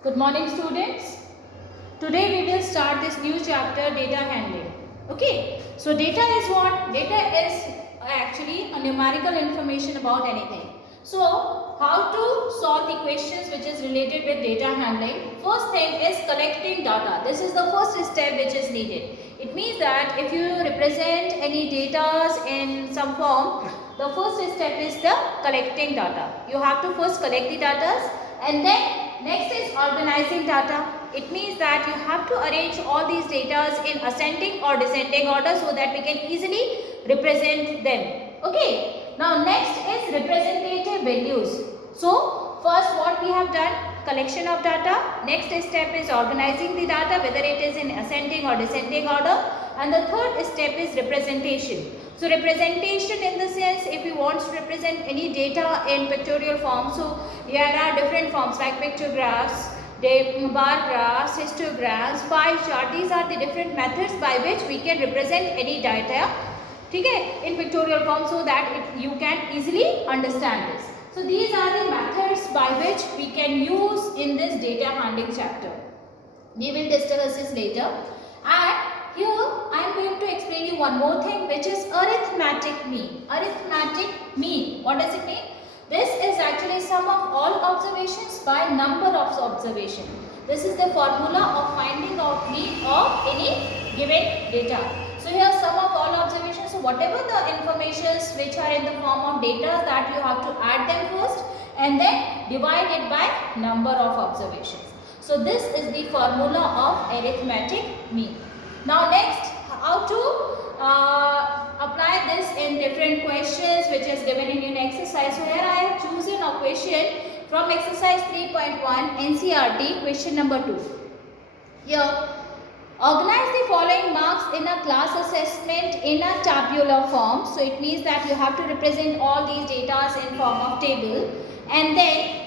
Good morning, students. Today we will start this new chapter, data handling. Okay, so data is what? Data is actually a numerical information about anything. So how to solve the questions which is related with data handling? First thing is collecting data. This is the first step which is needed. It means that if you represent any data in some form, the first step is the collecting data. You have to first collect the data, and then next is organizing data. It means that you have to arrange all these data in ascending or descending order so that we can easily represent them. Okay. Now next is representative values. So first what we have done, collection of data. Next step is organizing the data, whether it is in ascending or descending order. And the third step is representation. So representation in the sense, if you want to represent any data in pictorial form, so there are different forms like pictographs, bar graphs, histograms, pie chart. These are the different methods by which we can represent any data, okay, in pictorial form, so that you can easily understand this. So these are the methods by which we can use in this data handling chapter. We will discuss this later. And here I am going to explain you one more thing, which is arithmetic mean. Arithmetic mean. What does it mean? This is actually sum of all observations by number of observations. This is the formula of finding out mean of any given data. So here sum of all observations. So whatever the informations which are in the form of data, that you have to add them first and then divide it by number of observations. So this is the formula of arithmetic mean. Now next, how to apply this in different questions which is given in an exercise. So here I have chosen a question from exercise 3.1 NCERT, question number 2. Here, organize the following marks in a class assessment in a tabular form. So it means that you have to represent all these data in form of table, and then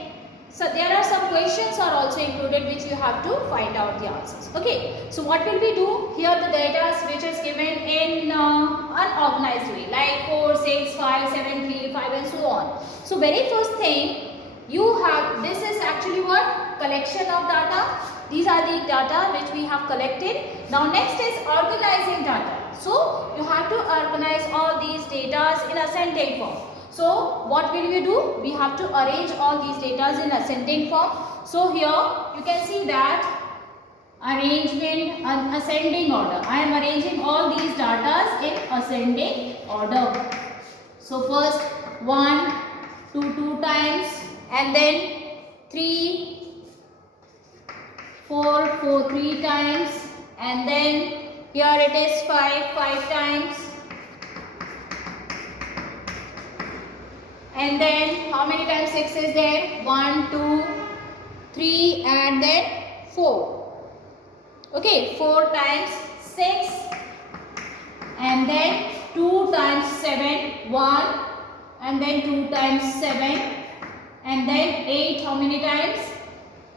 so there are some questions are also included which you have to find out the answers. Okay, so what will we do? Here the data which is given in unorganized way, like 4, 6, 5, 7, 3, 5 and so on. So very first thing you have, this is actually what? Collection of data. These are the data which we have collected. Now next is organizing data. So you have to organize all these data in ascending form. So what will you do? We have to arrange all these data in ascending form. So here you can see that arrangement and ascending order. I am arranging all these data in ascending order. So first 1, 2 times, and then 3, 4, 3 times, and then here it is 5 times. And then how many times 6 is there? 1, 2, 3 and then 4. Okay, 4 times 6 and then 2 times 7, 1 and then 2 times 7 and then 8, how many times?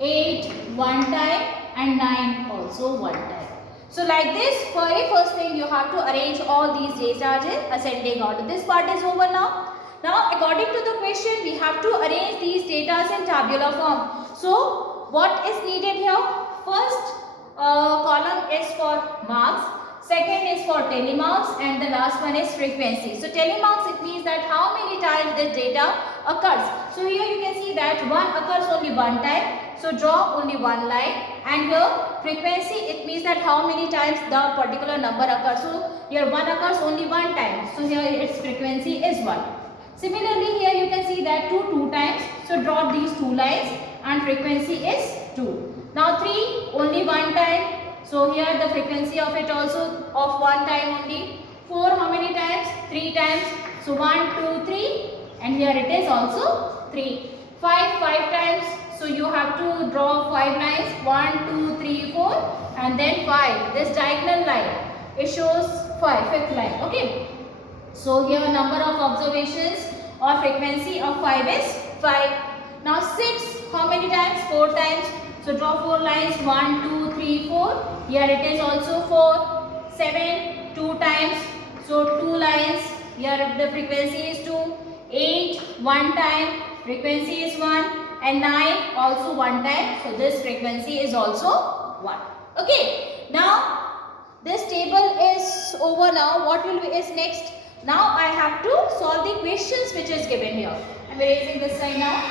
8 one time and 9 also one time. So like this, very first thing you have to arrange all these data in ascending order. This part is over now. Now according to the question, we have to arrange these data in tabular form. So what is needed here? First column is for marks, second is for telemarks, and the last one is frequency. So telemarks, it means that how many times this data occurs. So here you can see that 1 occurs only one time. So draw only one line, and here frequency, it means that how many times the particular number occurs. So here 1 occurs only one time. So here its frequency is 1. Similarly, here you can see that 2 times. So draw these 2 lines and frequency is 2. Now 3 only one time. So here the frequency of it also of one time only. 4 how many times? 3 times. So 1, 2, 3 and here it is also 3. 5 times. So you have to draw 5 lines. 1, 2, 3, 4 and then 5. This diagonal line, it shows 5, fifth line. Okay. So here number of observations or frequency of 5 is 5. Now 6, how many times? 4 times. So draw 4 lines, 1, 2, 3, 4. Here it is also 4. 7, 2 times. So 2 lines. Here the frequency is 2. 8, 1 time. Frequency is 1. and 9 also 1 time. So this frequency is also 1. Okay. Now this table is over now. What will be is next? Now I have to solve the questions which is given here. I am erasing this side now.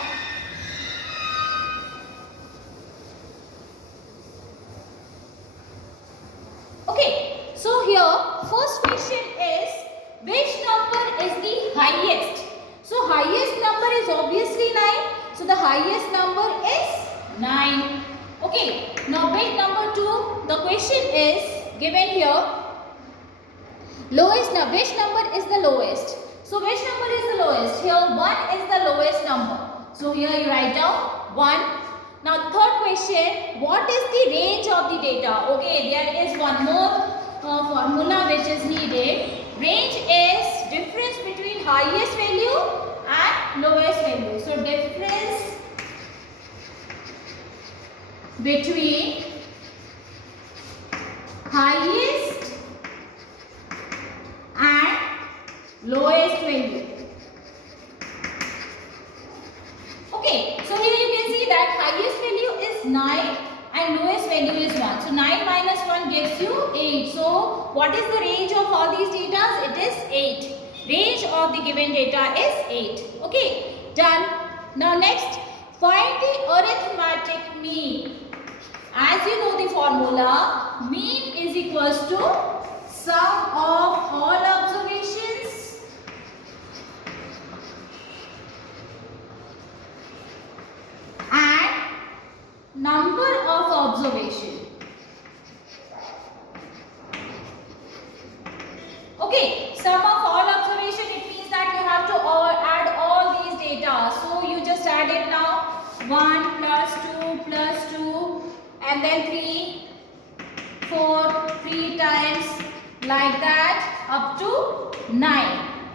Okay, so here first question is, which number is the highest? So highest number is obviously 9. So the highest number is 9. Okay, now bit number 2, the question is given here. Lowest number, which number is the lowest? So which number is the lowest? Here 1 is the lowest number. So here you write down 1. Now third question, what is the range of the data? Okay, there is one more formula which is needed. Range is difference between highest value and lowest value. So difference between highest and lowest value. Okay, so here you can see that highest value is 9 and lowest value is 1. So 9 minus 1 gives you 8. So what is the range of all these data? It is 8. Range of the given data is 8. Okay, done. Now next, find the arithmetic mean. As you know the formula, mean is equals to sum of all observations and number of observation. Okay, sum of all observation, it means that you have to add all these data. So you just add it now. 1 plus 2 plus 2 and then 3, 4, 3 times like that up to 9.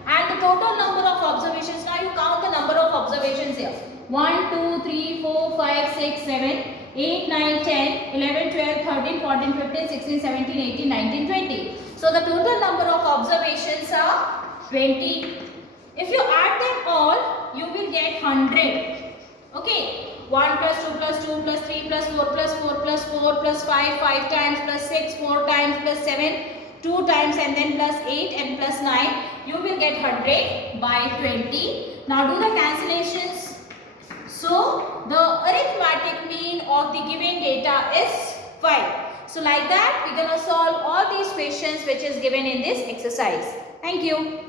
And the total number of observations, now you count the number of observations here. 1, 2, 3, 4, 5, 6, 7, 8, 9, 10, 11, 12, 13, 14, 15, 16, 17, 18, 19, 20. So the total number of observations are 20. If you add them all, you will get 100. Okay. 1 plus 2 plus 2 plus 3 plus 4 plus 4 plus 4 plus 5, 5 times plus 6, 4 times plus 7, 2 times and then plus 8 and plus 9. You will get 100 by 20. Now do the cancellations. So the arithmetic mean of the given data is 5. So like that we are going to solve all these questions which is given in this exercise. Thank you.